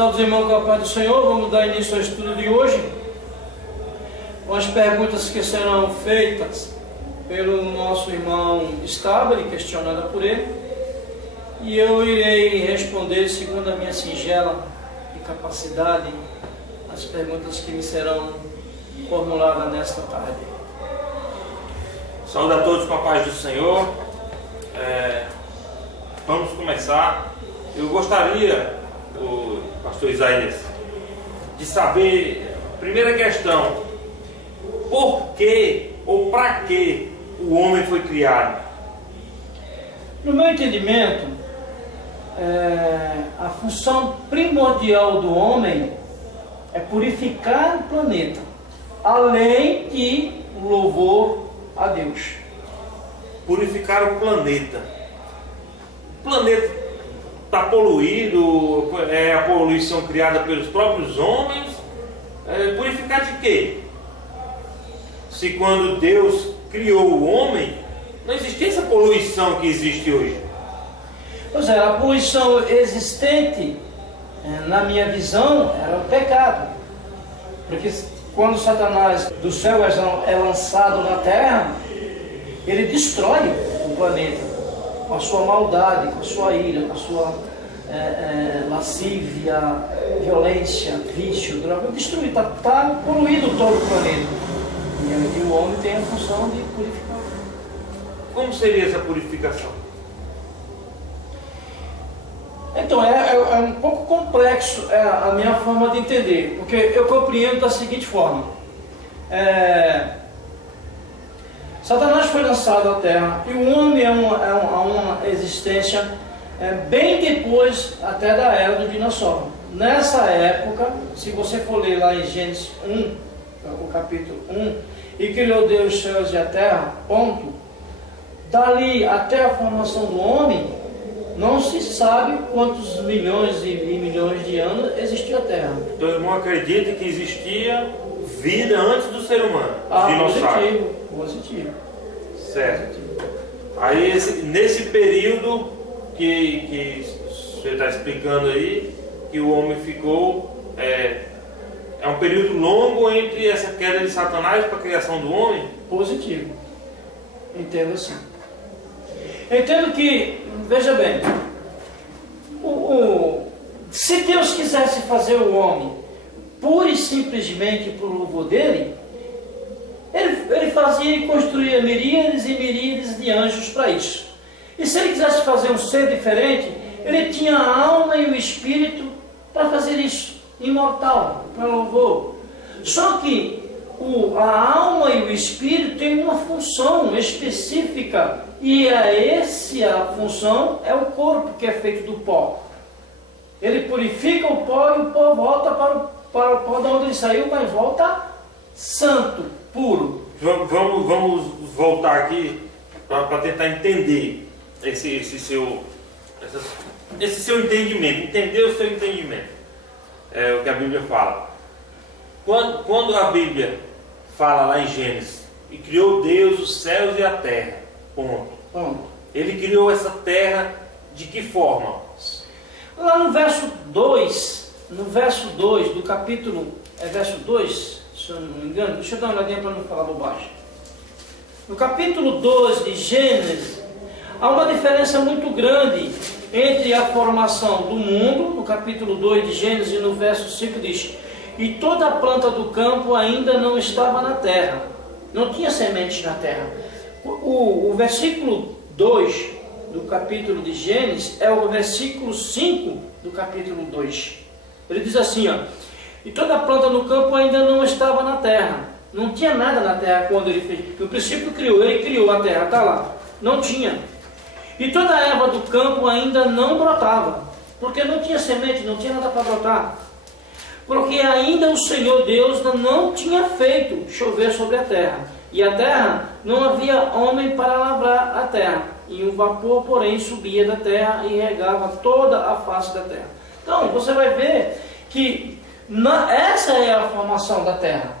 Salve, irmãos, com a paz do Senhor. Vamos dar início ao estudo de hoje com as perguntas que serão feitas pelo nosso irmão Stabile, questionada por ele, e eu irei responder segundo a minha singela capacidade as perguntas que me serão formuladas nesta tarde. Saúde a todos com a paz do Senhor. Vamos começar. Eu gostaria, o pastor Isaías, de saber, primeira questão, por que ou para que o homem foi criado? No meu entendimento, a função primordial do homem é purificar o planeta, além de louvor a Deus. Purificar o planeta. O planeta está poluído, é a poluição criada pelos próprios homens. Purificar de quê? Se quando Deus criou o homem, não existia essa poluição que existe hoje. Pois é, a poluição existente, na minha visão, era o pecado. Porque quando Satanás do céu é lançado na terra, ele destrói o planeta com a sua maldade, com a sua ira, com a sua lascívia, violência, vício, droga. Destruído, está poluído todo o planeta. E o homem tem a função de purificar. Como seria essa purificação? Então, é um pouco complexo a minha forma de entender, porque eu compreendo da seguinte forma. Satanás foi lançado à terra e o homem é uma existência bem depois até da era do dinossauro. Nessa época, se você for ler lá em Gênesis 1, o capítulo 1, e criou Deus os céus e a terra, ponto. Dali até a formação do homem, não se sabe quantos milhões e milhões de anos existiu a Terra. Então o irmão acredita que existia vida antes do ser humano, dinossauro. Positivo. Certo. Aí nesse período que você está explicando aí, que o homem ficou, é um período longo entre essa queda de Satanás para a criação do homem? Positivo. Entendo assim. Entendo que, veja bem, se Deus quisesse fazer o homem pura e simplesmente para o louvor dele, ele fazia e construía miríades e miríades de anjos para isso. E se ele quisesse fazer um ser diferente, ele tinha a alma e o espírito para fazer isso, imortal, para louvor. Só que a alma e o espírito têm uma função específica, e a função é o corpo, que é feito do pó. Ele purifica o pó e o pó volta para o pó de onde ele saiu, mas volta santo, puro. Vamos voltar aqui para tentar entender esse seu entendimento, entender o seu entendimento. É o que a Bíblia fala. Quando a Bíblia fala lá em Gênesis, e criou Deus os céus e a terra, ponto. Ele criou essa terra de que forma? Lá no verso 2 do capítulo, verso 2, se eu não me engano, deixa eu dar uma olhadinha para não falar bobagem. No capítulo 2 de Gênesis, há uma diferença muito grande entre a formação do mundo, no capítulo 2 de Gênesis, e no verso 5 diz: e toda a planta do campo ainda não estava na terra, não tinha semente na terra. O versículo 2 do capítulo de Gênesis é o versículo 5 do capítulo 2. Ele diz assim, e toda a planta do campo ainda não estava na terra. Não tinha nada na terra quando ele fez. No princípio ele criou a terra, está lá. Não tinha. E toda a erva do campo ainda não brotava, porque não tinha semente, não tinha nada para brotar. Porque ainda o Senhor Deus não tinha feito chover sobre a terra. E a terra não havia homem para lavrar a terra. E o vapor, porém, subia da terra e regava toda a face da terra. Então, você vai ver que essa é a formação da terra.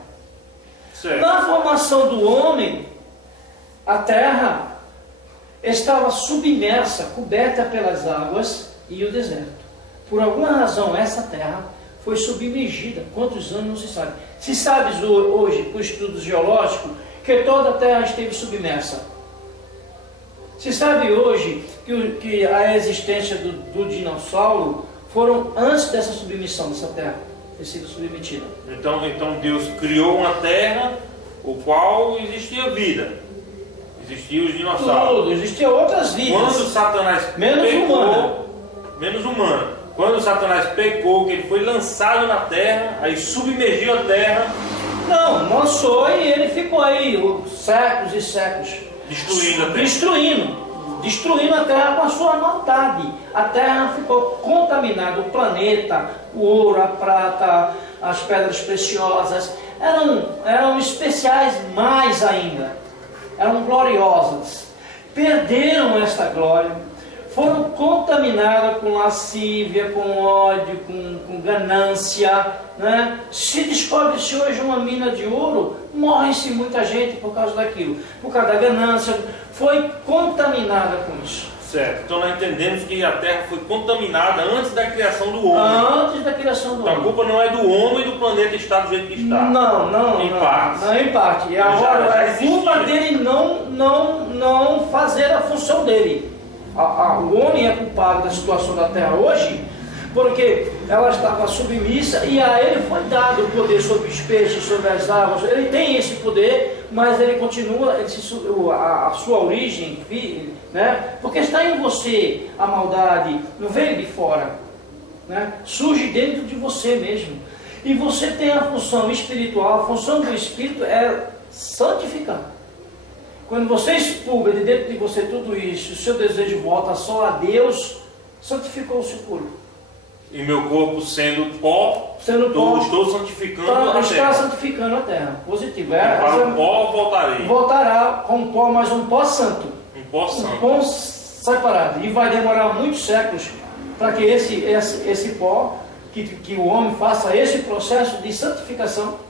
Certo. Na formação do homem, a terra estava submersa, coberta pelas águas e o deserto. Por alguma razão, essa terra foi submergida. Quantos anos não se sabe. Se sabe hoje, por estudo geológico, que toda a terra esteve submersa. Se sabe hoje que a existência do dinossauro foram antes dessa submissão dessa terra ter sido submetida. Então Deus criou uma terra, o qual existia vida, existiam os dinossauros. Tudo, existiam outras vidas. Quando Satanás menos humana. Quando Satanás pecou, que ele foi lançado na terra, aí submergiu a terra. Não, lançou e ele ficou aí séculos e séculos Destruindo a terra. Destruindo a terra com a sua maldade. A terra ficou contaminada, o planeta, o ouro, a prata, as pedras preciosas, eram especiais mais ainda, eram gloriosas. Perderam esta glória, foram contaminadas com lascívia, com ódio, com ganância, né? Se descobre-se hoje uma mina de ouro, morre-se muita gente por causa daquilo, por causa da ganância, foi contaminada com isso. Certo, então nós entendemos que a terra foi contaminada antes da criação do homem. Antes da criação do então, homem. A culpa não é do homem e do planeta estar do jeito que está. Não. Em parte. Não, em parte. E agora é culpa dele não fazer a função dele. O homem é culpado da situação da terra hoje, porque ela estava submissa e a ele foi dado o poder sobre os peixes, sobre as águas. Ele tem esse poder, mas ele continua, a sua origem, né? Porque está em você a maldade, não veio de fora, né? Surge dentro de você mesmo. E você tem a função espiritual, a função do Espírito é santificar. Quando você expurga de dentro de você tudo isso, o seu desejo volta só a Deus, santificou o seu corpo. E meu corpo sendo pó, estou santificando a terra. Está santificando a terra. Positivo. Para o pó voltarei. Voltará com pó, mas um pó santo. Um pó santo. Um pó separado. E vai demorar muitos séculos para que esse pó, que o homem faça esse processo de santificação,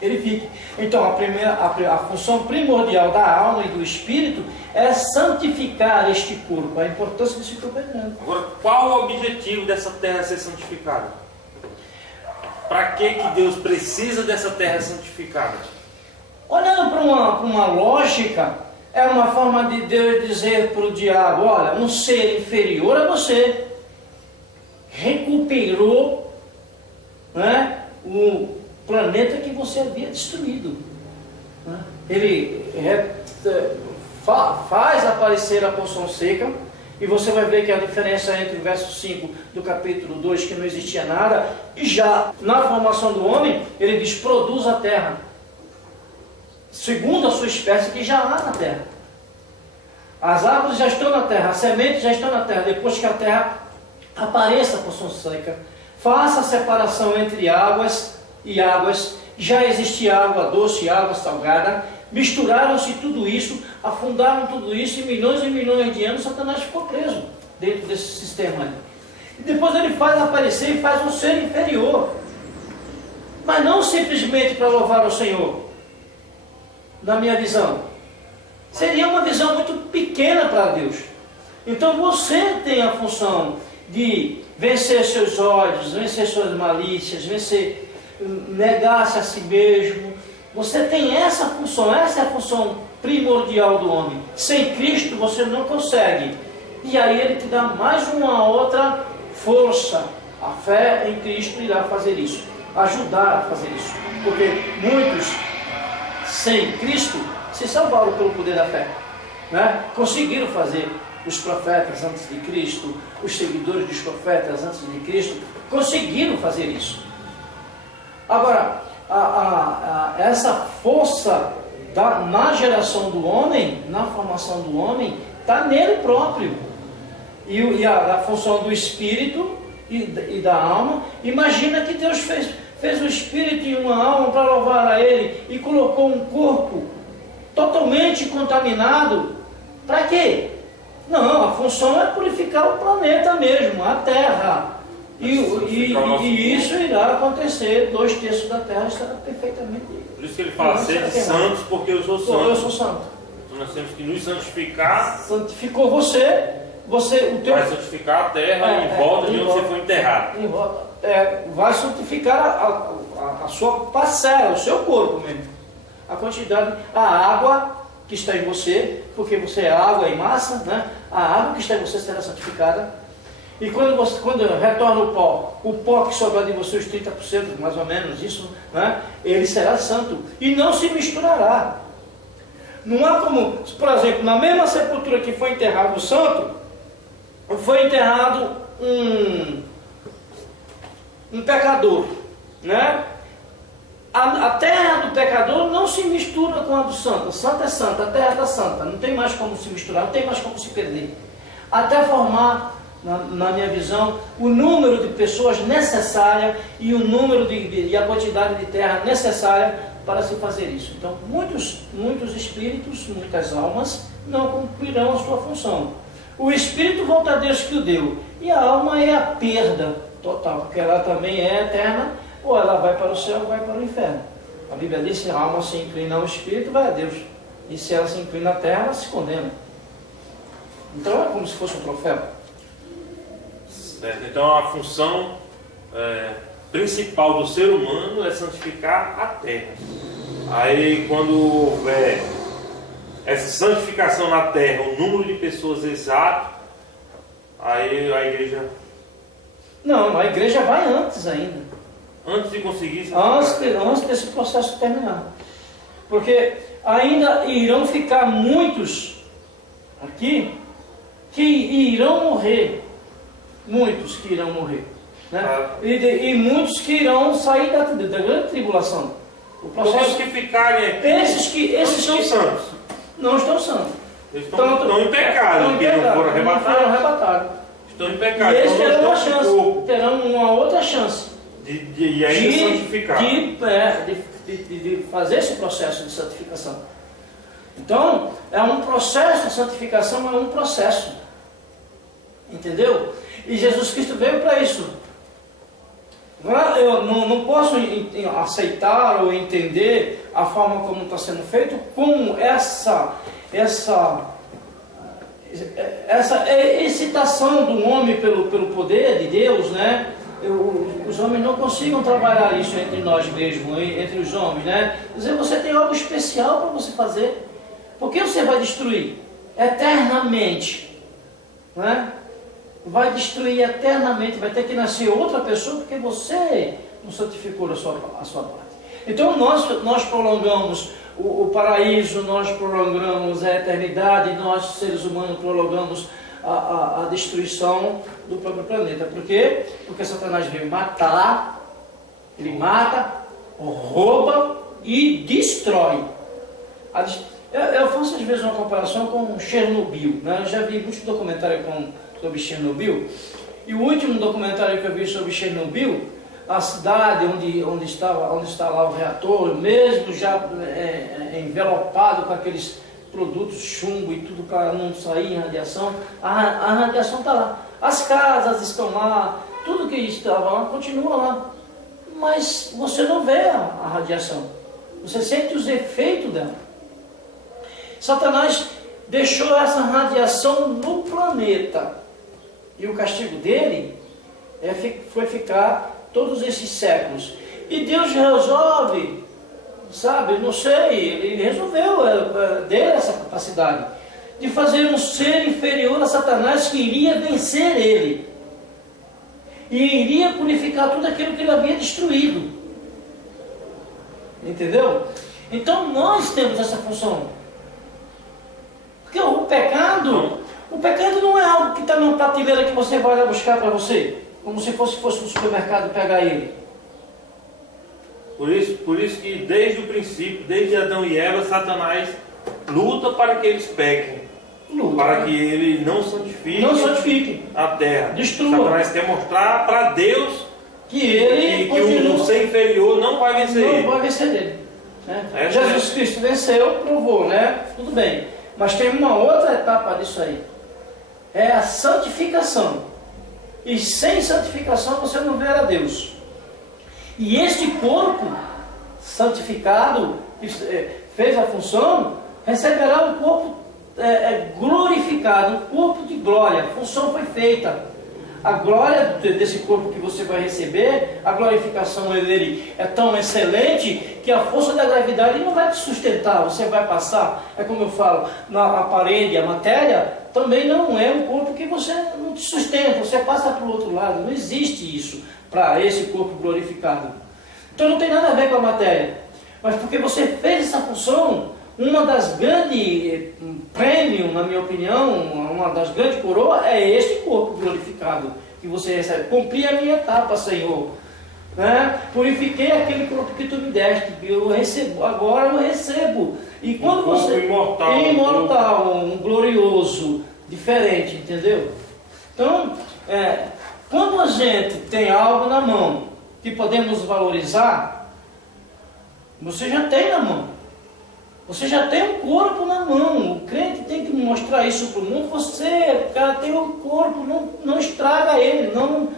ele fique. Então a função primordial da alma e do espírito é santificar este corpo. A importância desse corpo é grande. Agora, qual o objetivo dessa terra ser santificada? Para que Deus precisa dessa terra santificada? Olhando para uma lógica, é uma forma de Deus dizer para o diabo: olha, um ser inferior a você recuperou, né, o planeta que você havia destruído. Ele faz aparecer a porção seca, e você vai ver que a diferença entre o verso 5 do capítulo 2, que não existia nada, e já na formação do homem, ele diz: produz a terra, segundo a sua espécie que já há na terra. As árvores já estão na terra, as sementes já estão na terra. Depois que a terra apareça a porção seca, faça a separação entre águas e águas, já existia água doce e água salgada, misturaram-se tudo isso, afundaram tudo isso, e milhões de anos Satanás ficou preso dentro desse sistema ali. E depois ele faz aparecer e faz um ser inferior, mas não simplesmente para louvar o Senhor. Na minha visão, seria uma visão muito pequena para Deus. Então você tem a função de vencer seus ódios, vencer suas malícias, negar-se a si mesmo. Você tem essa função, essa é a função primordial do homem. Sem Cristo você não consegue. E aí ele te dá mais uma outra força. A fé em Cristo irá fazer isso, ajudar a fazer isso. Porque muitos, sem Cristo, se salvaram pelo poder da fé, né? Conseguiram fazer. Os profetas antes de Cristo, os seguidores dos profetas antes de Cristo, conseguiram fazer isso. Agora, essa força na geração do homem, na formação do homem, está nele próprio. E a função do espírito e da alma. Imagina que Deus fez o espírito e uma alma para louvar a Ele, e colocou um corpo totalmente contaminado. Para quê? Não, a função é purificar o planeta mesmo, a Terra. E isso irá acontecer. 2/3 da Terra estará perfeitamente. Por isso que ele fala: sede santos, porque eu sou santo. Eu sou santo. Então nós temos que nos santificar. Santificou você, o teu vai santificar a terra em volta de onde você foi enterrado. Vai santificar a sua parcela, o seu corpo mesmo. A quantidade, a água que está em você, porque você é água e massa, né? A água que está em você será santificada. E quando retorna o pó que sobrar de você, os 30%, mais ou menos isso, né? Ele será santo e não se misturará. Não há como, por exemplo, na mesma sepultura que foi enterrado o santo, foi enterrado um pecador, né? A terra do pecador não se mistura com a do santo. Santa é santa, a terra está santa. Não tem mais como se misturar, não tem mais como se perder. Até formar, na minha visão, o número de pessoas necessária e o número e a quantidade de terra necessária para se fazer isso. Então, muitos espíritos, muitas almas não cumprirão a sua função. O espírito volta a Deus que o deu. E a alma é a perda total, porque ela também é eterna. Ou ela vai para o céu ou vai para o inferno. A Bíblia diz que a alma se inclina ao espírito, vai a Deus. E se ela se inclina à terra, ela se condena. Então é como se fosse um troféu. Certo. Então a função principal do ser humano é santificar a terra. Aí quando houver essa santificação na terra, o número de pessoas exato, aí a igreja... Não, a igreja vai antes ainda. Antes de conseguir... Antes desse processo terminar. Porque ainda irão ficar muitos aqui que irão morrer. Muitos que irão morrer. Né? E muitos que irão sair da grande tribulação. O processo... Os que ficarem aqui esses que estão santos. Não estão santos. Eles estão em pecado, porque não foram arrebatados. Estão em pecado. E eles terão uma chance, terão uma outra chance. E ainda santificar. De fazer esse processo de santificação. Então, é um processo, a santificação é um processo. Entendeu? E Jesus Cristo veio para isso. Eu não posso aceitar ou entender a forma como está sendo feito, como essa excitação do homem pelo poder de Deus, né? Os homens não consigam trabalhar isso entre nós mesmos, entre os homens, né? Quer dizer, você tem algo especial para você fazer. Por que você vai destruir eternamente? Né? Vai destruir eternamente, vai ter que nascer outra pessoa porque você não santificou a sua parte. Então nós prolongamos o paraíso, nós prolongamos a eternidade, nós seres humanos prolongamos a destruição do próprio planeta. Por quê? Porque Satanás veio matar, ele mata, rouba e destrói. Eu faço às vezes uma comparação com Chernobyl, né? Eu já vi muitos documentários sobre Chernobyl, e o último documentário que eu vi sobre Chernobyl, a cidade onde está lá o reator, mesmo já envelopado com aqueles produtos, chumbo e tudo para não sair em radiação, a radiação está lá. As casas estão lá, tudo que estava lá continua lá. Mas você não vê a radiação. Você sente os efeitos dela. Satanás deixou essa radiação no planeta. E o castigo dele foi ficar todos esses séculos. E Deus resolve, sabe, não sei, ele resolveu, deu essa capacidade de fazer um ser inferior a Satanás que iria vencer ele. E iria purificar tudo aquilo que ele havia destruído. Entendeu? Então nós temos essa função. Porque o pecado não é algo que está numa prateleira que você vai lá buscar para você, como se fosse no supermercado pegar ele. Por isso que desde o princípio, desde Adão e Eva, Satanás luta para que eles pequem. Para que ele não santifique a terra. Destrua. Satanás quer mostrar para Deus que o ser inferior não vai vencer ele. Não vai vencer ele. Né? Jesus Cristo venceu, provou, né? Tudo bem. Mas tem uma outra etapa disso aí. É a santificação. E sem santificação você não verá Deus. E este corpo santificado, que fez a função, receberá um corpo glorificado, um corpo de glória. A função foi feita. A glória desse corpo que você vai receber, a glorificação dele é tão excelente que a força da gravidade não vai te sustentar. Você vai passar, é como eu falo, a parede, a matéria, também não é um corpo que você não te sustenta. Você passa para o outro lado. Não existe isso para esse corpo glorificado. Então não tem nada a ver com a matéria. Mas porque você fez essa função, uma das grandes prêmios, na minha opinião, uma das grandes coroas é este corpo glorificado que você recebe. Cumpri a minha etapa, Senhor. Né? Purifiquei aquele corpo que tu me deste. Eu recebo, agora eu recebo. E quando você imortal, um glorioso, diferente, entendeu? Então, quando a gente tem algo na mão que podemos valorizar, você já tem na mão. Você já tem um corpo na mão. O crente tem que mostrar isso para o mundo. Você, cara, tem um corpo, não estraga ele, não,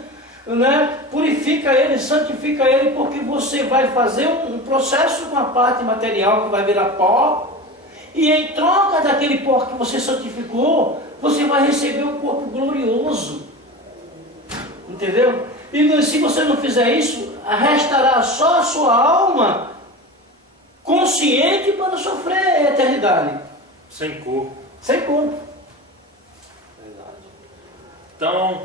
né? Purifica ele, santifica ele, porque você vai fazer um processo com a parte material que vai virar pó. E em troca daquele pó que você santificou, você vai receber um corpo glorioso. Entendeu? E se você não fizer isso, restará só a sua alma consciente para sofrer a eternidade. Sem corpo. Sem corpo. Verdade. Então,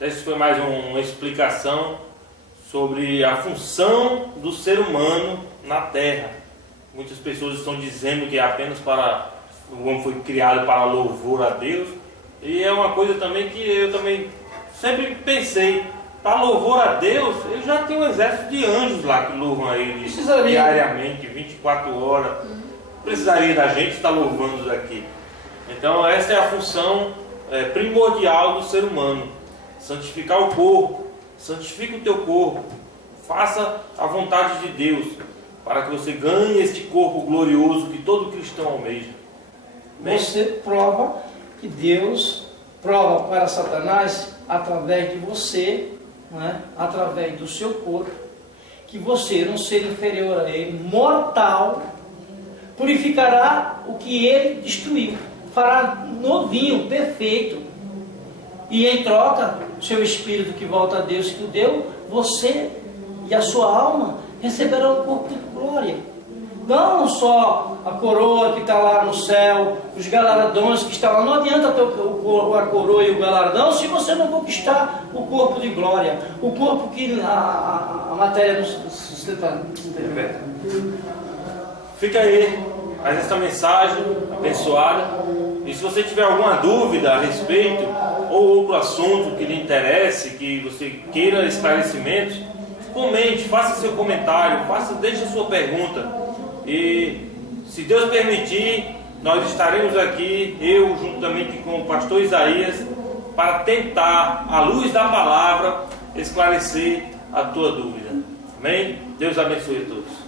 essa foi mais uma explicação sobre a função do ser humano na Terra. Muitas pessoas estão dizendo que é apenas para... O homem foi criado para louvor a Deus. E é uma coisa também que eu também sempre pensei. Para louvor a Deus, ele já tem um exército de anjos lá que louvam a ele diariamente, 24 horas. Precisaria da gente estar louvando isso aqui. Então essa é a função primordial do ser humano. Santificar o corpo. Santifica o teu corpo. Faça a vontade de Deus, para que você ganhe este corpo glorioso que todo cristão almeja. Você prova que Deus prova para Satanás através de você, né? Através do seu corpo, que você, não ser inferior a ele, mortal, purificará o que ele destruiu, fará novinho, perfeito. E em troca, o seu espírito que volta a Deus que o deu, você e a sua alma receberão um corpo de glória. Não só a coroa que está lá no céu, os galardões que estão lá. Não adianta ter a coroa e o galardão se você não conquistar o corpo de glória. O corpo que a matéria não sustenta. Fica aí essa mensagem abençoada. E se você tiver alguma dúvida a respeito, ou outro assunto que lhe interesse, que você queira esclarecimentos, comente, faça seu comentário, deixe a sua pergunta. E se Deus permitir, nós estaremos aqui, eu juntamente com o pastor Isaías, para tentar, à luz da palavra, esclarecer a tua dúvida. Amém? Deus abençoe a todos.